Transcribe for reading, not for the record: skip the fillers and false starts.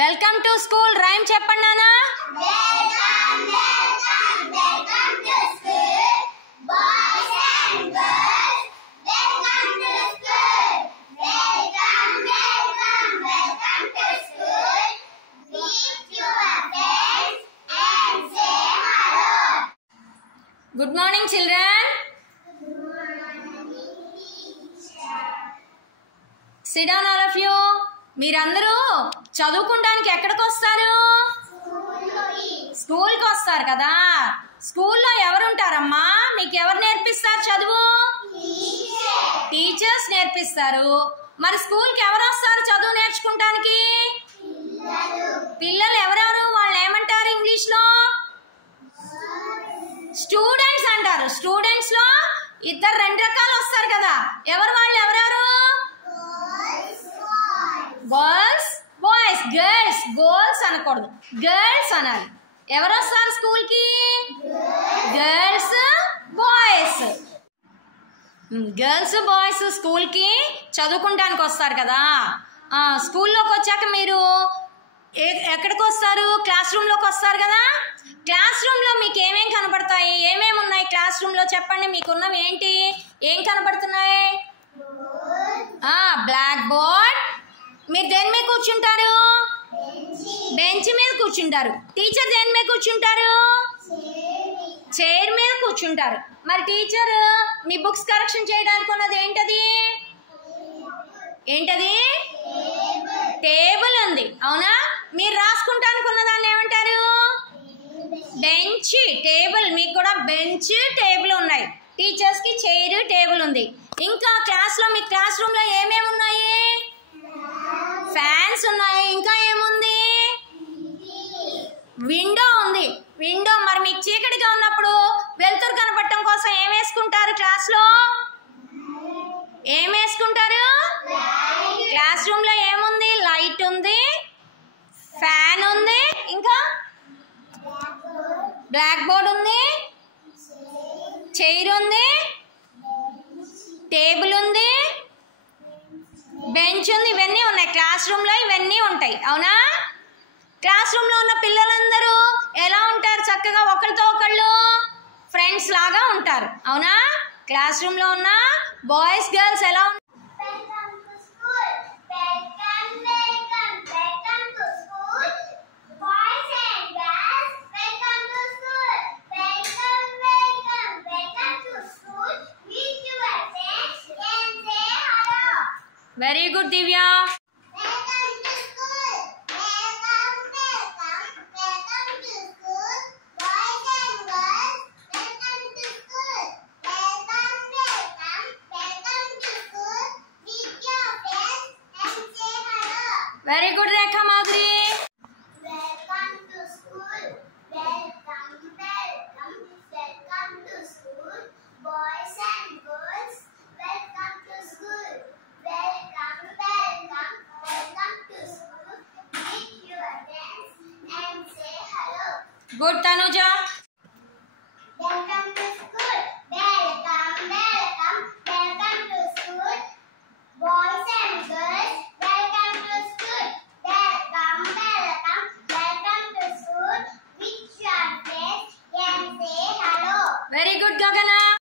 Welcome to school rhyme చెప్పండి నాన్న. Welcome to school boys and girls welcome to school welcome to school meet your friends and say hello. Good morning children. SIT down all of you. మీరందరూ చదువుకోవడానికి ఎక్కడికి వస్తారు? స్కూల్కి వస్తారు కదా. స్కూల్లో ఎవరు ఉంటారమ్మా? మీకు ఎవరు నేర్పిస్తారు చదువు? టీచర్స్ నేర్పిస్తారు. మరి స్కూల్కి ఎవరు వస్తారు చదువు నేర్చుకోవడానికి? పిల్లలు ఎవరెవరు? వాళ్ళు ఏమంటారు ఇంగ్లీష్లో? స్టూడెంట్స్ అంటారు. స్టూడెంట్స్ లో ఇద్దరు రెండు రకాలు వస్తారు కదా. ఎవరు వాళ్ళు? ఎవరెవరు? Girls boys. గర్ల్స్ గర్ల్స్ అనకూడదు, గర్ల్స్ అనాలి. ఎవరు వస్తారు స్కూల్ కి? Girls boys. Girls boys school కి చదువుకుంటానికి వస్తారు కదా. స్కూల్లోకి వచ్చాక మీరు ఎక్కడికి వస్తారు? క్లాస్ రూమ్ లోకి వస్తారు కదా. క్లాస్ రూమ్ లో మీకు ఏమేం కనపడతాయి? ఏమేమి ఉన్నాయి క్లాస్ రూమ్ లో చెప్పండి. మీకున్నవి ఏంటి? ఏం కనపడుతున్నాయి? Black board. మీరు దేని మీద కూర్చుంటారు? బెంచ్ మీద కూర్చుంటారు. టీచర్ దేని మీద కూర్చుంటారు? చైర్ మీద కూర్చుంటారు. మరి టీచర్ మీ బుక్స్ కరెక్షన్ చేయడానికి ఉన్నది ఏంటది? ఏంటది? టేబుల్ ఉంది, అవునా? మీరు రాసుకుంటానికి ఉన్నదాన్ని ఏమంటారు? బెంచ్. టేబుల్. మీకు కూడా బెంచ్ టేబుల్ ఉన్నాయి. టీచర్స్ కి చైర్ టేబుల్ ఉంది. ఇంకా క్లాస్ లో మీ క్లాస్ రూమ్ లో ఏమేమి ఉన్నాయి? ఫ్యాన్స్ ఉన్నాయి. ఇంకా ఏముంది? విండో ఉంది. విండో. మరి మీకు చీకటిగా ఉన్నప్పుడు వెలుతురు కనపడటం కోసం ఏం వేసుకుంటారు క్లాస్ లో? ఏం వేసుకుంటారు? క్లాస్ రూమ్ లో ఏముంది? లైట్ ఉంది, ఫ్యాన్ ఉంది, ఇంకా బ్లాక్ బోర్డ్ ఉంది, చైర్ ఉంది, టేబుల్ ఉంది, బెంచ్ ఉంది. ఇవన్నీ ఉన్నాయి క్లాస్ రూమ్ లో. ఇవన్నీ ఉంటాయి, అవునా? క్లాస్ రూమ్ లో ఉన్న పిల్లలందరూ ఎలా ఉంటారు? చక్కగా ఒకరితో ఒకళ్ళు ఫ్రెండ్స్ లాగా ఉంటారు, అవునా? క్లాస్ రూమ్ లో ఉన్న బాయ్స్ గర్ల్స్ ఎలా ఉంటారు? Very good, Divya. Welcome to school. Welcome to school. Boys and girls, welcome to school. Welcome to school. Meet your friends and say hello. Very good, Rekha Madhuri. Welcome to school. Welcome to school. Boys and girls, welcome to school. Welcome to school. Meet your friends and say hello. Good, Tanuja.